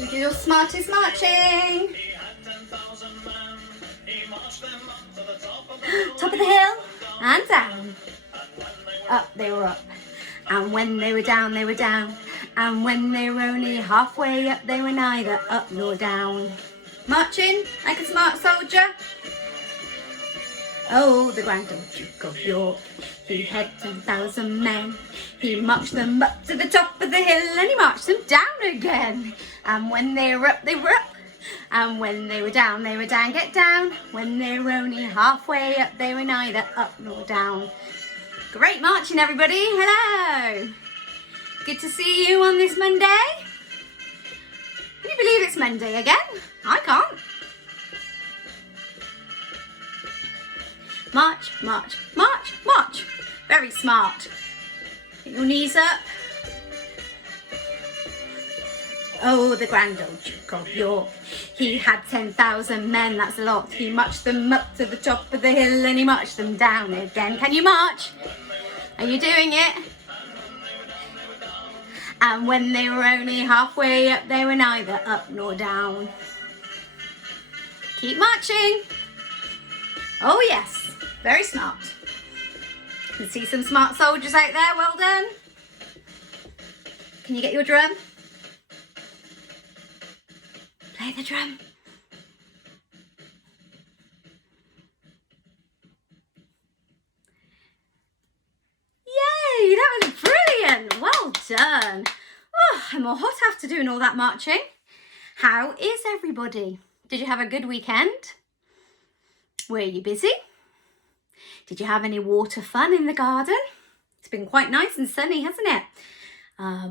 You do your smartest marching. Top of the hill and down. Up they were up. And when they were down, they were down. And when they were only halfway up, they were neither up nor down. Marching like a smart soldier. Oh, the Grand Old Duke of York, he had 10,000 men. He marched them up to the top of the hill and he marched them down again. And when they were up, they were up. And when they were down, they were down. Get down. When they were only halfway up, they were neither up nor down. Great marching, everybody. Hello. Good to see you on this Monday. Can you believe it's Monday again? I can't. March, march, march, march. Very smart. Get your knees up. Oh, the Grand Old Duke of York, he had 10,000 men, that's a lot. He marched them up to the top of the hill and he marched them down again. Can you march? Are you doing it? And when they were only halfway up, they were neither up nor down. Keep marching. Oh yes, very smart. You can see some smart soldiers out there, well done. Can you get your drum? Play the drum. Yay, that was brilliant. Well done. Oh, I'm all hot after doing all that marching. How is everybody? Did you have a good weekend? Were you busy? Did you have any water fun in the garden? It's been quite nice and sunny, hasn't it?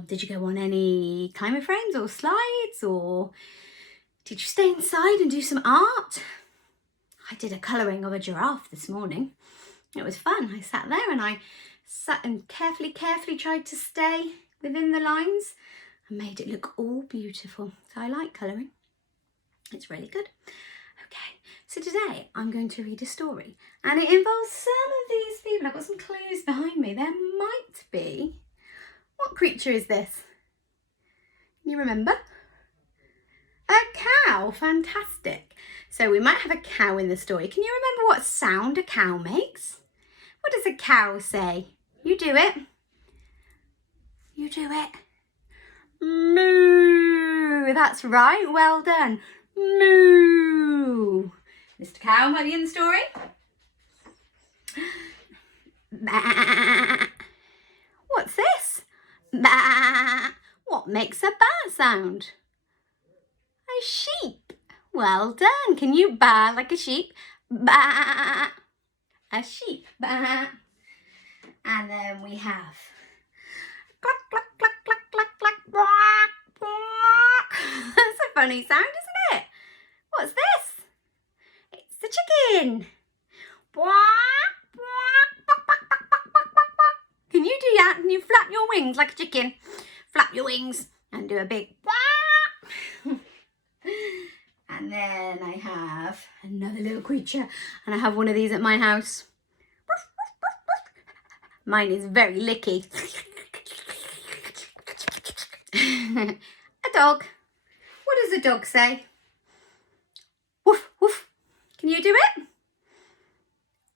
Did you go on any climber frames or slides, or did you stay inside and do some art? I did a colouring of a giraffe this morning. It was fun. I sat there and I sat and carefully tried to stay within the lines and made it look all beautiful. So I like colouring. It's really good. Okay, so today I'm going to read a story and it involves some of these people. I've got some clues behind me. There might be. What creature is this? Can you remember? A cow. Fantastic. So we might have a cow in the story. Can you remember what sound a cow makes? What does a cow say? You do it. You do it. Moo. That's right. Well done. Moo. Mr. Cow might be in the story. Bah. What's this? Bah. What makes a bah sound? A sheep. Well done. Can you baa like a sheep? Bah. A sheep. Bah. And then we have cluck, cluck, cluck, cluck, cluck, cluck, quack, quack. That's a funny sound, isn't it? What's this? It's the chicken. Quack, quack, quack, quack, quack, quack, quack, quack. Can you do that? Can you flap your wings like a chicken? Flap your wings and do a big quack. And then I have another little creature, and I have one of these at my house. Mine is very licky. A dog. What does a dog say? Woof, woof. Can you do it?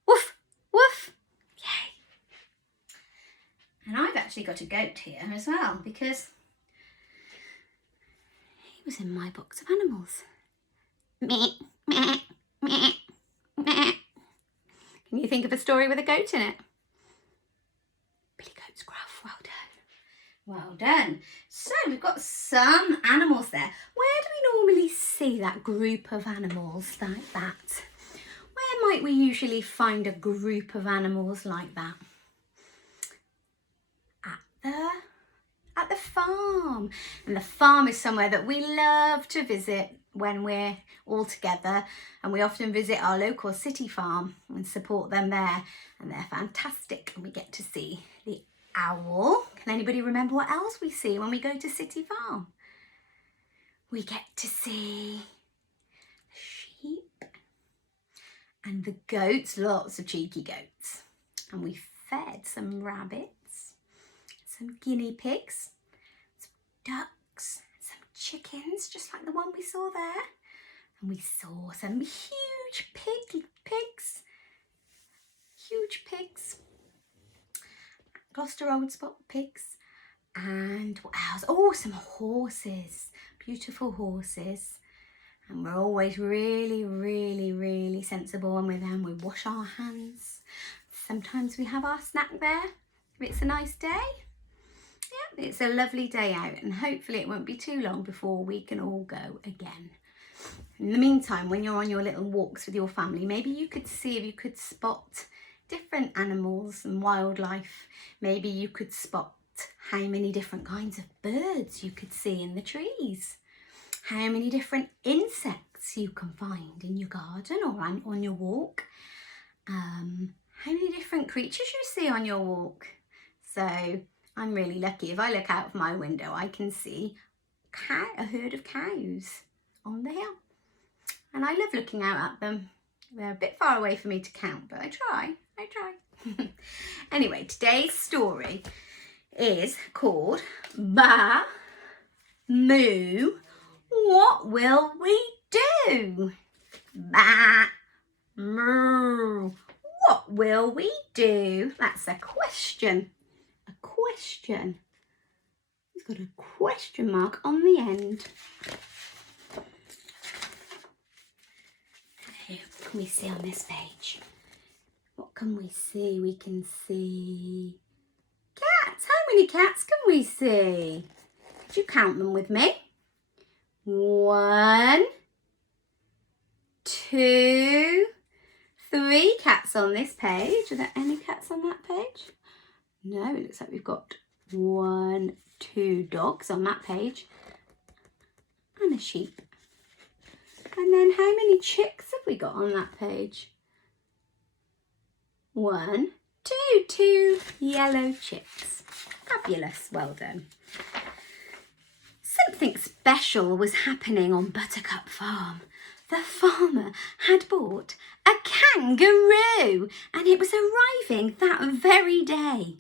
Woof, woof. Yay. And I've actually got a goat here as well because he was in my box of animals. Meh, meh, meh, meh. Can you think of a story with a goat in it? Billy Goat's Gruff. Well done. Well done. So we've got some animals there. Where do we normally see that group of animals like that? Where might we usually find a group of animals like that? At the farm. And the farm is somewhere that we love to visit when we're all together, and we often visit our local city farm and support them there, and they're fantastic, and we get to see the owl. Can anybody remember what else we see when we go to City Farm? We get to see the sheep and the goats, lots of cheeky goats, and we fed some rabbits, some guinea pigs, some ducks, some chickens, just like the one we saw there. And we saw some huge pigs. Huge pigs. Gloucester Old Spot pigs. And what else? Oh, some horses. Beautiful horses. And we're always really, really, really sensible when we're there. We wash our hands. Sometimes we have our snack there if it's a nice day. Yeah, it's a lovely day out, and hopefully it won't be too long before we can all go again. In the meantime, when you're on your little walks with your family, maybe you could see if you could spot different animals and wildlife. Maybe you could spot how many different kinds of birds you could see in the trees. How many different insects you can find in your garden or on your walk. How many different creatures you see on your walk. So I'm really lucky. If I look out of my window, I can see a herd of cows on the hill. And I love looking out at them. They're a bit far away for me to count, but I try. Anyway, today's story is called Baa Moo, What Will We Do? Baa Moo, what will we do? That's a question. A question. It's got a question mark on the end. What can we see on this page? What can we see? We can see cats. How many cats can we see? Could you count them with me? 1, 2, 3 cats on this page. Are there any cats on that page? No, it looks like we've got 1, 2 dogs on that page and a sheep. And then how many chicks have we got on that page? 1, 2 yellow chicks. Fabulous, well done. Something special was happening on Buttercup Farm. The farmer had bought a kangaroo and it was arriving that very day.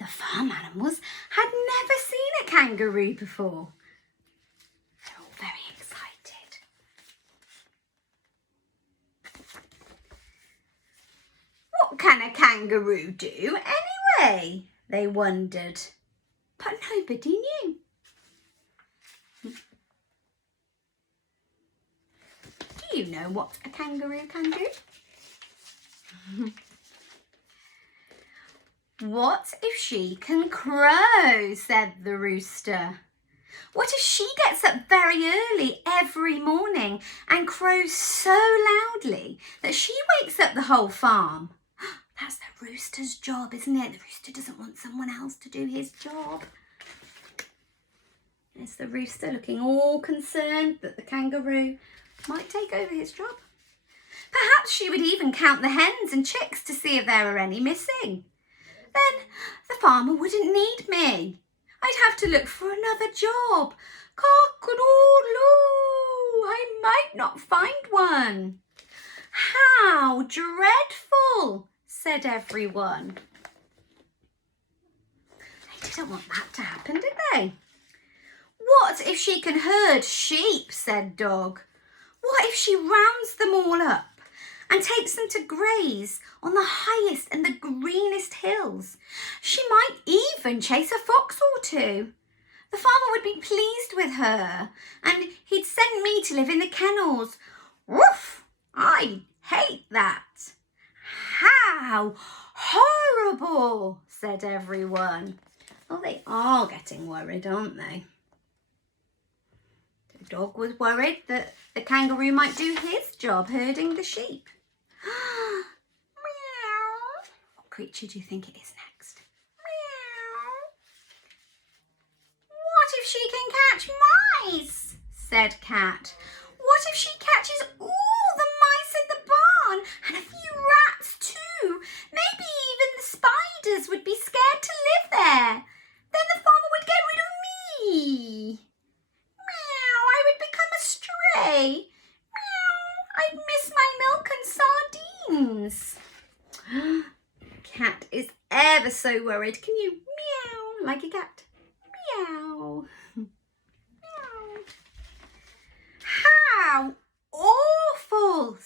The farm animals had never seen a kangaroo before. They're all very excited. What can a kangaroo do anyway? They wondered. But nobody knew. Do you know what a kangaroo can do? What if she can crow, said the rooster. What if she gets up very early every morning and crows so loudly that she wakes up the whole farm? That's the rooster's job, isn't it? The rooster doesn't want someone else to do his job. There's the rooster looking all concerned that the kangaroo might take over his job. Perhaps she would even count the hens and chicks to see if there are any missing. Then the farmer wouldn't need me. I'd have to look for another job. Cock-a-doodle-oo, I might not find one. How dreadful, said everyone. They didn't want that to happen, did they? What if she can herd sheep, said Dog. What if she rounds them all up and takes them to graze on the highest and the greenest hills? She might even chase a fox or two. The farmer would be pleased with her and he'd send me to live in the kennels. Woof! I hate that. How horrible, said everyone. Oh, they are getting worried, aren't they? The dog was worried that the kangaroo might do his job herding the sheep. Meow. What creature do you think it is next? Meow. What if she can catch mice? Said Cat. What if she catches all the mice in the barn and a few rats too? Maybe even the spiders would be scared to live there. Then the farmer would get rid of me. Meow, I would become a stray. Meow, I'd miss my milk and sardines. Cat is ever so worried. Can you meow like a cat? Meow. Meow.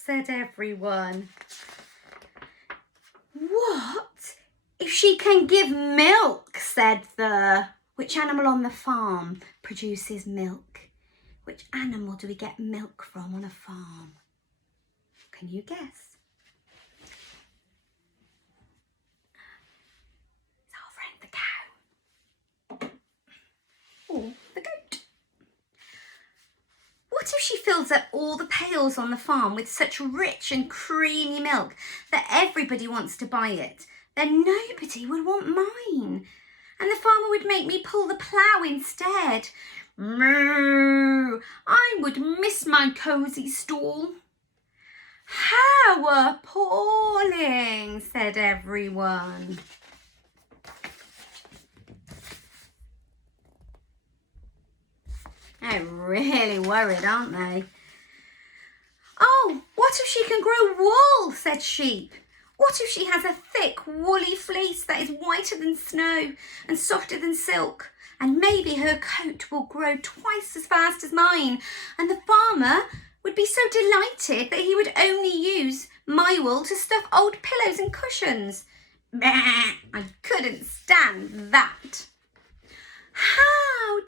said everyone. What if she can give milk, said the... Which animal on the farm produces milk? Which animal do we get milk from on a farm? Can you guess? It's our friend the cow. Or the goat. What if she fills up all the pails on the farm with such rich and creamy milk that everybody wants to buy it? Then nobody would want mine. And the farmer would make me pull the plough instead. Moo! I would miss my cosy stall. How appalling, said everyone. They're really worried, aren't they? Oh, what if she can grow wool, said sheep. What if she has a thick, woolly fleece that is whiter than snow and softer than silk? And maybe her coat will grow twice as fast as mine, and the farmer would be so delighted that he would only use my wool to stuff old pillows and cushions. Bah, I couldn't stand that. How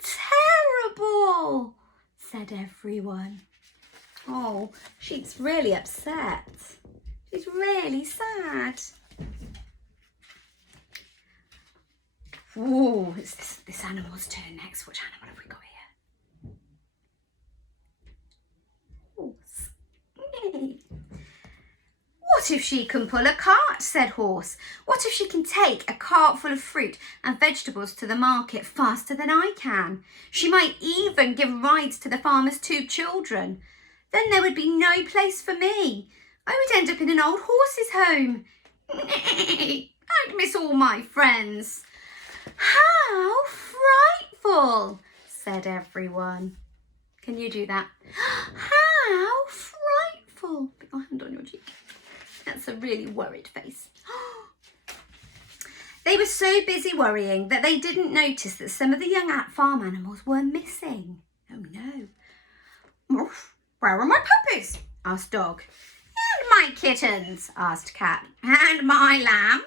terrible, said everyone. Oh, she's really upset. She's really sad. Whoa, it's this animal's turn next. Which animal have we got here? Horse. Yay. What if she can pull a cart, said Horse. What if she can take a cart full of fruit and vegetables to the market faster than I can? She might even give rides to the farmer's 2 children. Then there would be no place for me. I would end up in an old horse's home. I'd miss all my friends. How frightful, said everyone. Can you do that? How frightful. Put your hand on your cheek. That's a really worried face. They were so busy worrying that they didn't notice that some of the young farm animals were missing. Oh no. Where are my puppies? Asked Dog. And my kittens? Asked Cat. And my lamb?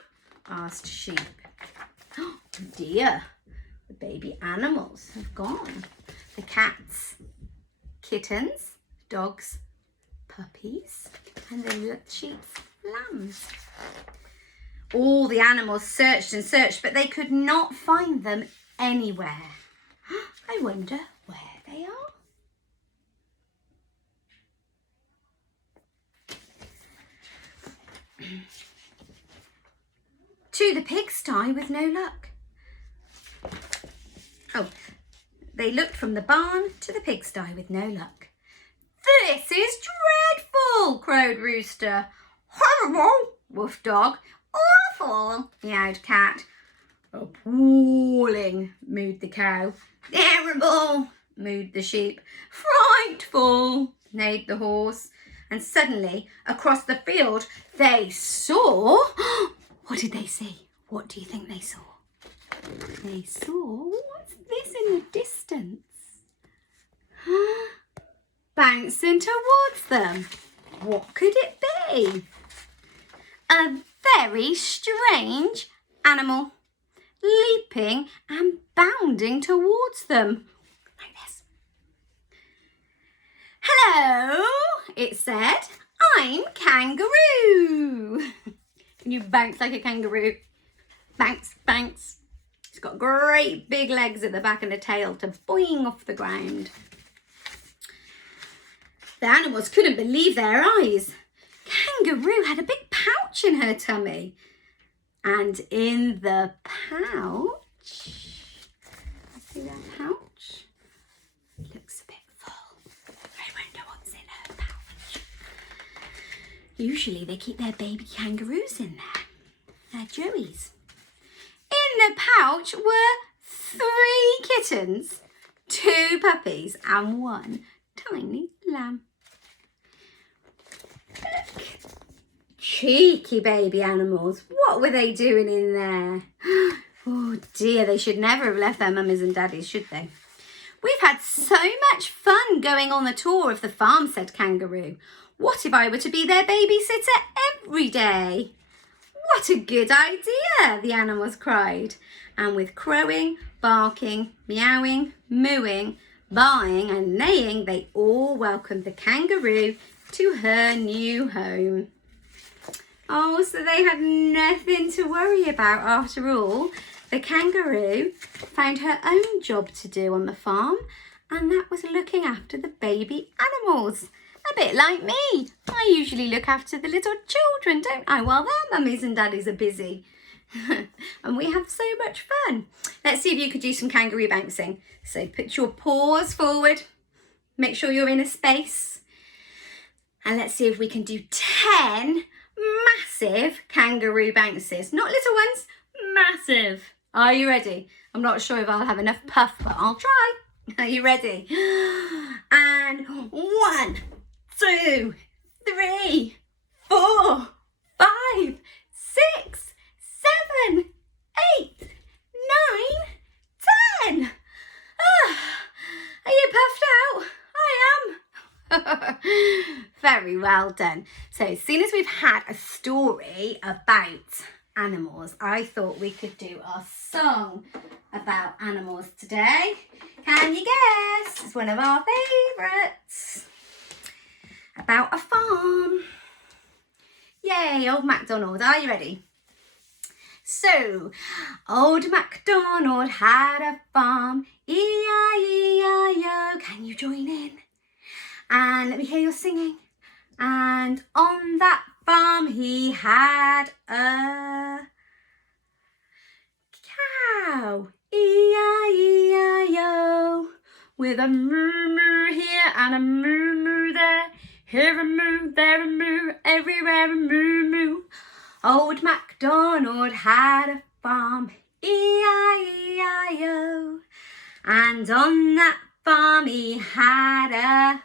Asked Sheep. Oh dear, the baby animals have gone. The cats, kittens, dogs, puppies, and the sheep's lambs. All the animals searched and searched, but they could not find them anywhere. I wonder where they are. To the pigsty with no luck. Oh, they looked from the barn to the pigsty with no luck. This is dreadful, crowed Rooster. Horrible, woofed Dog. Awful, meowed Cat. Appalling, mooed the cow. Terrible, mooed the sheep. Frightful, neighed the horse. And suddenly, across the field, they saw... What did they see? What do you think they saw? They saw... What's this in the distance? Bouncing towards them. What could it be? A very strange animal, leaping and bounding towards them. Like this. Hello, it said. I'm Kangaroo. Can you bounce like a kangaroo? Bounce, bounce. It's got great big legs at the back and a tail to boing off the ground. The animals couldn't believe their eyes. Kangaroo had a big pouch in her tummy. And in the pouch, see that pouch? It looks a bit full. I wonder what's in her pouch. Usually they keep their baby kangaroos in there. They're joeys. In the pouch were 3 kittens, 2 puppies and 1 tiny lamb. Look. Cheeky baby animals. What were they doing in there? Oh dear, they should never have left their mummies and daddies, should they? We've had so much fun going on the tour of the farm, said Kangaroo. What if I were to be their babysitter every day? What a good idea, the animals cried. And with crowing, barking, meowing, mooing, baaing and neighing, they all welcomed the kangaroo to her new home. Oh, so they had nothing to worry about after all. The kangaroo found her own job to do on the farm, and that was looking after the baby animals. A bit like me. I usually look after the little children, don't I, while their mummies and daddies are busy. And we have so much fun. Let's see if you could do some kangaroo bouncing. So put your paws forward. Make sure you're in a space. And let's see if we can do 10 massive kangaroo bounces. Not little ones, massive. Are you ready? I'm not sure if I'll have enough puff, but I'll try. Are you ready? And 1, 2, 3, 4, 5, 6, 7, 8, 9, 10. Are you puffed out? I am. Very well done. So as soon as we've had a story about animals, I thought we could do our song about animals today. Can you guess? It's one of our favourites. About a farm. Yay, old MacDonald. Are you ready? So, old MacDonald had a farm, E-I-E-I-O. Can you join in? And let me hear your singing. And on that farm he had a cow, E-I-E-I-O. With a moo-moo here and a moo-moo there. Here a moo, there a moo, everywhere a moo-moo. Old MacDonald had a farm, E-I-E-I-O. And on that farm he had a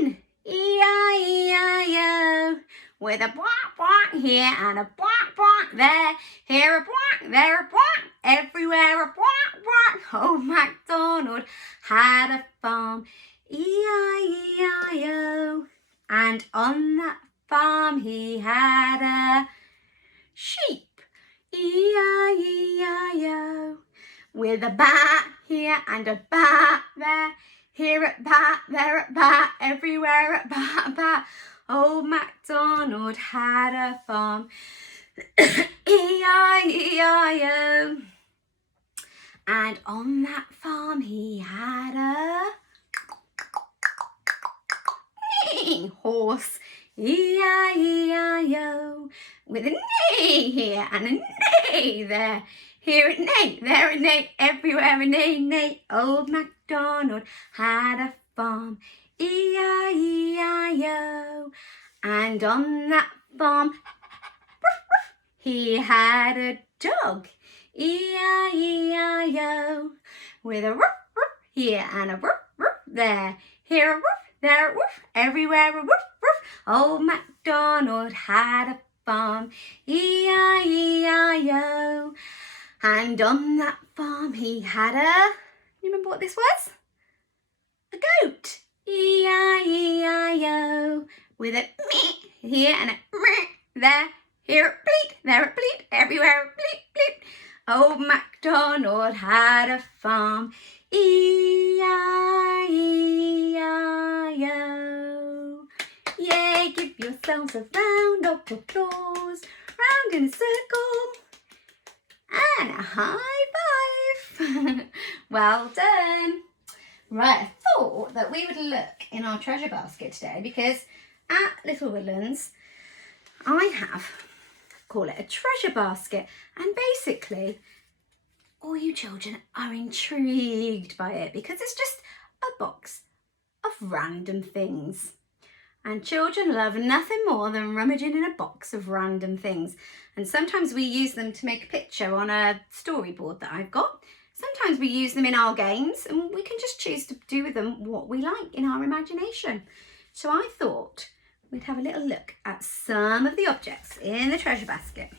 hen, E-I-E-I-O. With a quack quack here and a quack quack there. Here a quack, there a quack, everywhere a quack quack. Old MacDonald had a farm, E-I-E-I-O. And on that farm he had a sheep, E-I-E-I-O. With a bat here and a bat there. Here at bat, there at bat, everywhere at bat, bat. Old MacDonald had a farm, E-I-E-I-O. And on that farm he had a horse, E-I-E-I-O. With a neigh here and a neigh there. Here a neigh, there a neigh, everywhere a neigh, neigh. Old MacDonald had a farm, E-I-E-I-O. And on that farm he had a dog, E-I-E-I-O. With a woof woof here and a woof woof there. Here a woof, there a woof, everywhere a woof woof. Old MacDonald had a farm, E-I-E-I-O. And on that farm he had a, you remember what this was? A goat, E-I-E-I-O. With a meh here and a meh there. Here a bleat, there a bleat, everywhere a bleat, bleat. Old MacDonald had a farm, E-I-E-I-O. Yay, give yourselves a round of applause. Round in a circle. And a high five. Well done. Right, I thought that we would look in our treasure basket today because at Little Woodlands I call it a treasure basket, and basically all you children are intrigued by it because it's just a box of random things. And children love nothing more than rummaging in a box of random things. And sometimes we use them to make a picture on a storyboard that I've got. Sometimes we use them in our games, and we can just choose to do with them what we like in our imagination. So I thought we'd have a little look at some of the objects in the treasure basket.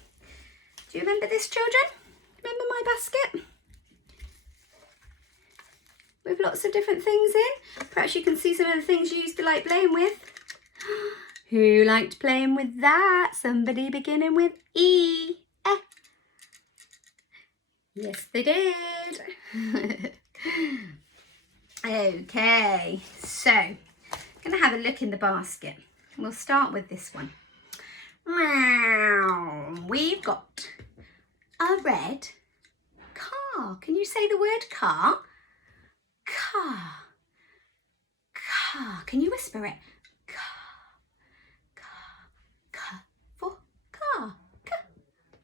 Do you remember this, children? Remember my basket? with lots of different things in. Perhaps you can see some of the things you used to like playing with. Who liked playing with that? Somebody beginning with E. Eh. Yes, they did. Okay, so I'm going to have a look in the basket. We'll start with this one. We've got a red car. Can you say the word car? Car. Car. Can you whisper it? Car. Car. Car. For car. Car.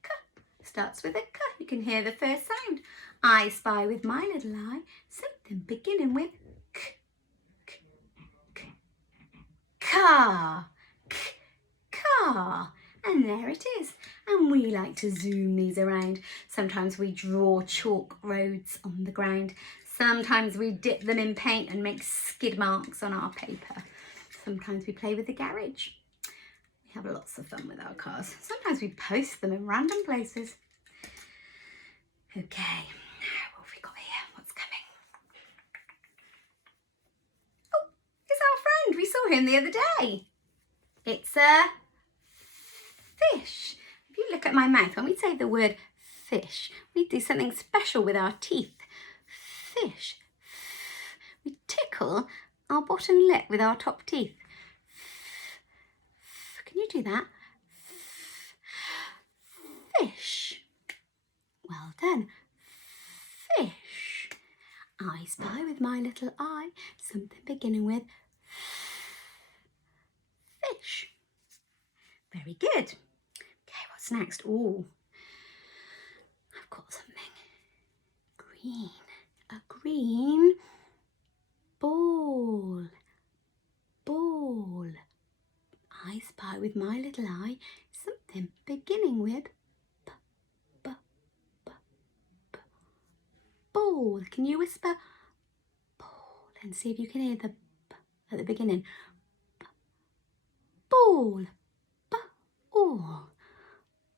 Car. Starts with a K. You can hear the first sound. I spy with my little eye something beginning with K. K. K. Car. K. Car. And there it is. And we like to zoom these around. Sometimes we draw chalk roads on the ground. Sometimes we dip them in paint and make skid marks on our paper. Sometimes we play with the garage. We have lots of fun with our cars. Sometimes we post them in random places. Okay, now what have we got here? What's coming? Oh, it's our friend. We saw him the other day. It's a fish. If you look at my mouth, when we say the word fish, we do something special with our teeth. Fish. We tickle our bottom lip with our top teeth. Can you do that? Fish. Well done. Fish. I spy with my little eye something beginning with fish. Very good. Okay, what's next? Oh, I've got something. Green. A green ball. Ball. I spy with my little eye something beginning with b, b, b, b. Ball. Can you whisper ball and see if you can hear the b at the beginning? B. Ball. B. Ball.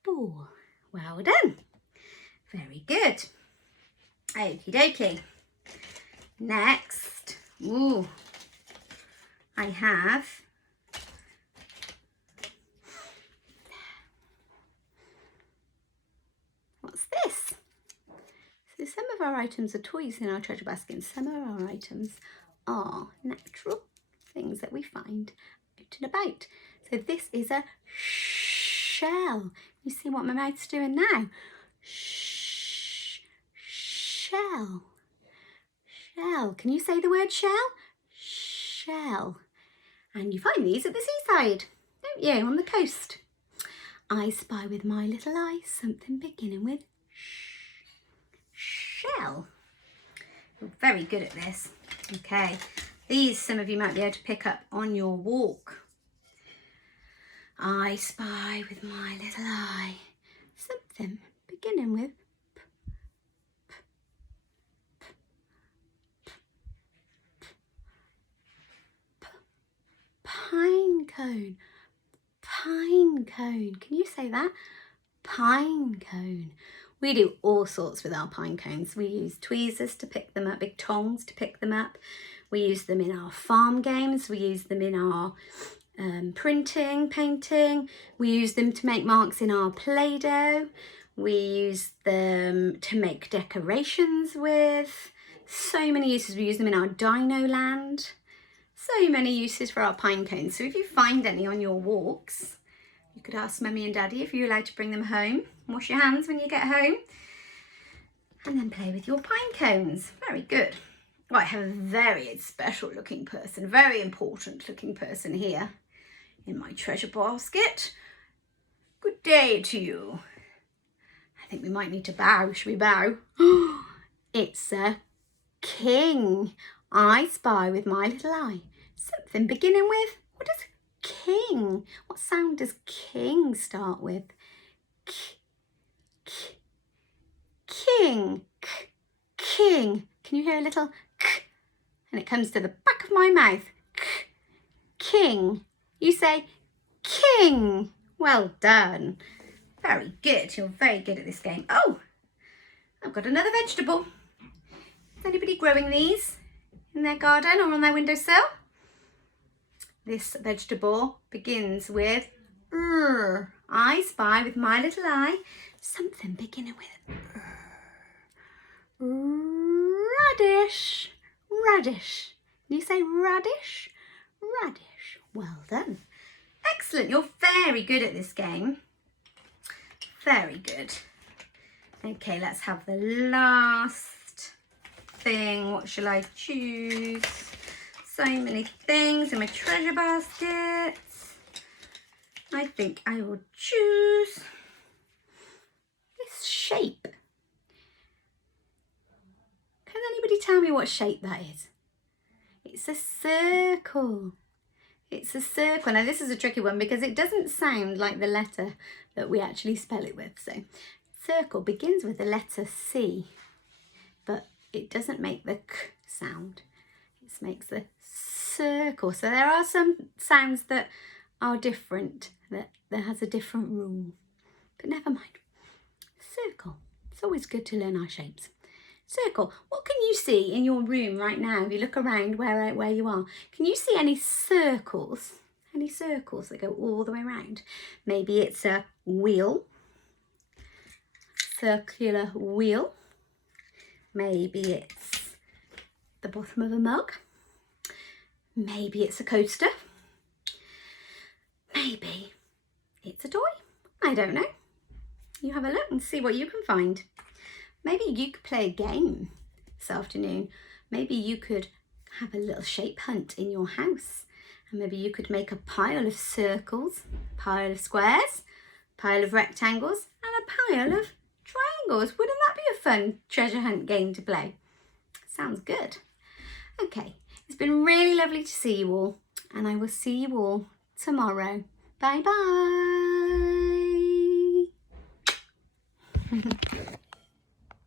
Ball. Well done. Very good. Okie dokie. Next, I have what's this? So some of our items are toys in our treasure basket and some of our items are natural things that we find out and about. So this is a shell. You see what my mouth's doing now? Shell. Shell. Can you say the word shell? Shell. And you find these at the seaside, don't you, on the coast. I spy with my little eye something beginning with shell. You're very good at this. Okay, these some of you might be able to pick up on your walk. I spy with my little eye something beginning with pine cone. Pine cone. Can you say that? Pine cone. We do all sorts with our pine cones. We use tweezers to pick them up, big tongs to pick them up. We use them in our farm games. We use them in our printing, painting. We use them to make marks in our Play-Doh. We use them to make decorations with. So many uses. We use them in our Dino Land. So many uses for our pine cones. So if you find any on your walks, you could ask Mummy and Daddy if you're allowed to bring them home. Wash your hands when you get home. And then play with your pine cones. Very good. Right, I have a very special looking person, very important looking person here in my treasure basket. Good day to you. I think we might need to bow. Should we bow? It's a king. I spy with my little eye something beginning with, what is king? What sound does king start with? K, k, king, k, king. Can you hear a little k? And it comes to the back of my mouth. K, king. You say king. Well done. Very good. You're very good at this game. Oh, I've got another vegetable. Is anybody growing these? in their garden or on their windowsill? This vegetable begins with I spy with my little eye something beginning with radish. Radish. Can you say radish? Radish. Well done. Excellent. You're very good at this game. Very good. Okay, let's have the last thing. What shall I choose? So many things in my treasure basket. I think I will choose this shape. Can anybody tell me what shape that is? It's a circle. It's a circle. Now this is a tricky one because it doesn't sound like the letter that we actually spell it with. So circle begins with the letter C, but it doesn't make the K sound. It makes the circle. So there are some sounds that are different, that has a different rule. But never mind. Circle. It's always good to learn our shapes. Circle. What can you see in your room right now? If you look around where you are, can you see any circles? Any circles that go all the way around? Maybe it's a wheel. Circular wheel. Maybe it's the bottom of a mug. Maybe it's a coaster. Maybe it's a toy. I don't know. You have a look and see what you can find. Maybe you could play a game this afternoon. Maybe you could have a little shape hunt in your house. And maybe you could make a pile of circles, a pile of squares, a pile of rectangles, and a pile of triangles. Wouldn't that be a fun treasure hunt game to play? Sounds good. Okay, it's been really lovely to see you all, and I will see you all tomorrow. Bye bye.